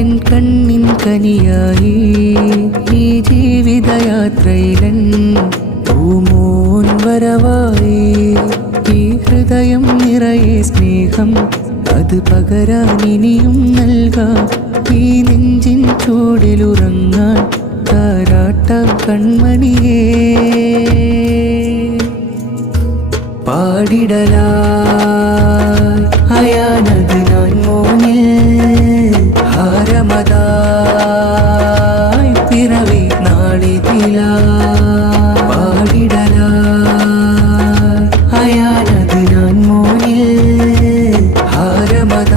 N കണ്ണിൻ കനിയായി ഈ ജീവിതയാത്രയിലൻ പൂമോൻ വരവായി ഈ ഹൃദയം നിറയെ സ്നേഹം അത് പകരാൻ ഇനിയും നൽകാം ഈ നെഞ്ചിൻ ചൂടിലുറങ്ങാൻ താരാട്ടാം കൺമണിയേ പാടിടലായി അയാനത് ഞാൻ മോനിൽ ഹാരമതായി പിറവി നാളിതിലായി പാടിടലായി അയാനത് ഞാൻ മോനിൽ ഹാരമതായി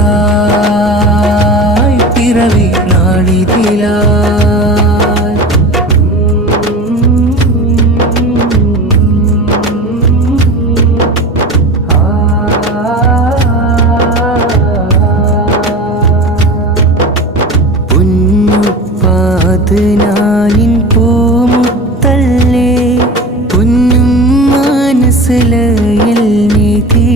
പിറവി നാളിതിലായി ഞാനിൻ പൂമുത്തല്ലേ കുഞ്ഞും മനസ്സിലയിൽ നിധി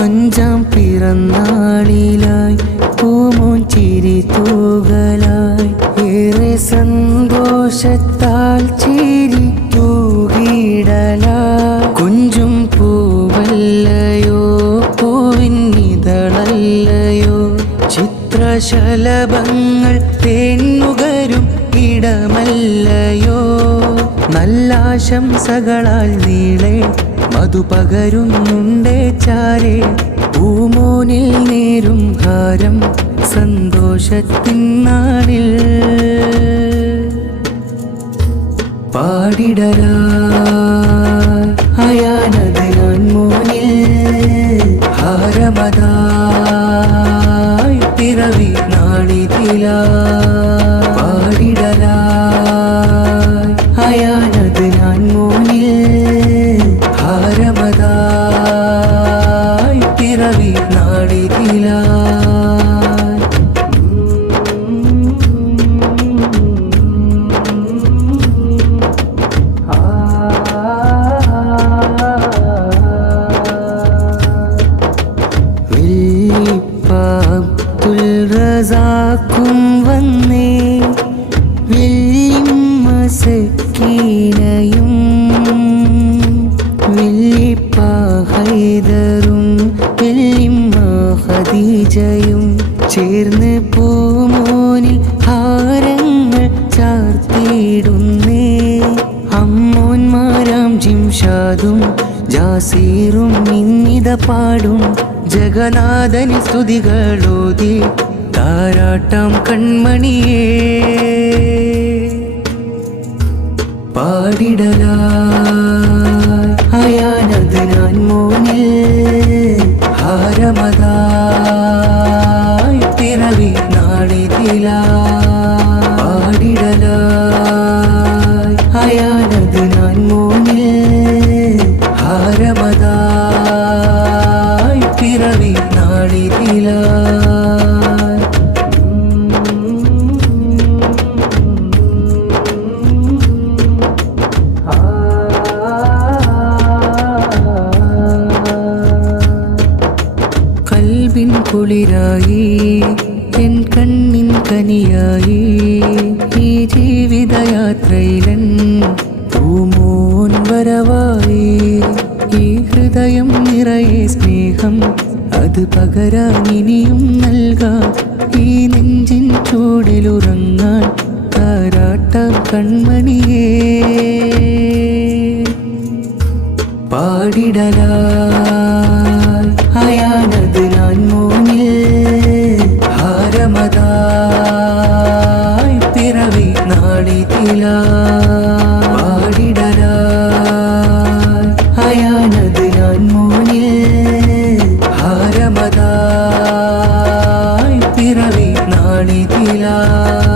അഞ്ചാം പിറന്നാളിലായി പൂമോൻ ചിരി തൂകലായി ഏറെ സന്തോഷത്താൽ ചിരി തൂകിടലായി കുഞ്ചും പൂവല്ലയോ പൂവിന്നിതളല്ലയോ ചിത്രശലഭങ്ങൾ തേന്നുകരും ഇടമല്ലയോ നല്ലാശംസകളാൽ നീളെ മധു പകരുന്നുണ്ടേ ചാരേ പൂമോനിൽ നേരും ഹാരം സന്തോഷത്തിൻ നാളിൽ പാടിടലായി അയാനത് ഞാൻ മോനിൽ ഹാരമതായി പിറവി നാളിതിലായി പാടിടലായി അയാനത് ഞാൻ മോനിൽ ഹാരമതായി പിറവി നാളിതിലായി ും വന്നേ വെള്ളിമ്മ സക്കീനയും വെള്ളിപ്പ ഹൈദറും വെള്ളിമ്മ ഖദീജയും ചേർന്ന് പൂമോനിൽ ഹാരങ്ങൾ ചാർത്തിയിടുന്നേ അമ്മോന്മാരാം ജിംഷാദും ജാസീറും ഇന്നിത പാടും ജഗന്നാഥനി സ്തുതികളോതി താരാട്ടാം കൺമണിയേ പാടിടലായി അയാനത് ഞാൻ മോനിൽ ഹാരമതായി പിറവി നാളിതിലായി പാടിടലായി അയാനത് ഞാൻ മോനിൽ ഹാരമതായി പിറവി നാളിതിലായി കൽബിൻ കുളിരായി എൻ കണ്ണിൻ കനിയായി ഈ ജീവിതയാത്രയിലൻ പൂമോൻ വരവായി ഈ ഹൃദയം നിറയെ സ്നേഹം അത് പകരാൻ ഇനിയും നൽകാം ഈ നെഞ്ചിൻ ചൂടിലുറങ്ങാൻ താരാട്ടാം കൺമണിയേ പാടിടലായി അയാനത് ഞാൻ മോനിൽ ഹാരമതായി പിറവി നാളിതിലായി പാടിടലായി അയാനത് ഞാൻ മോനിൽ ഹാരമതായി പിറവി നാളിതിലായി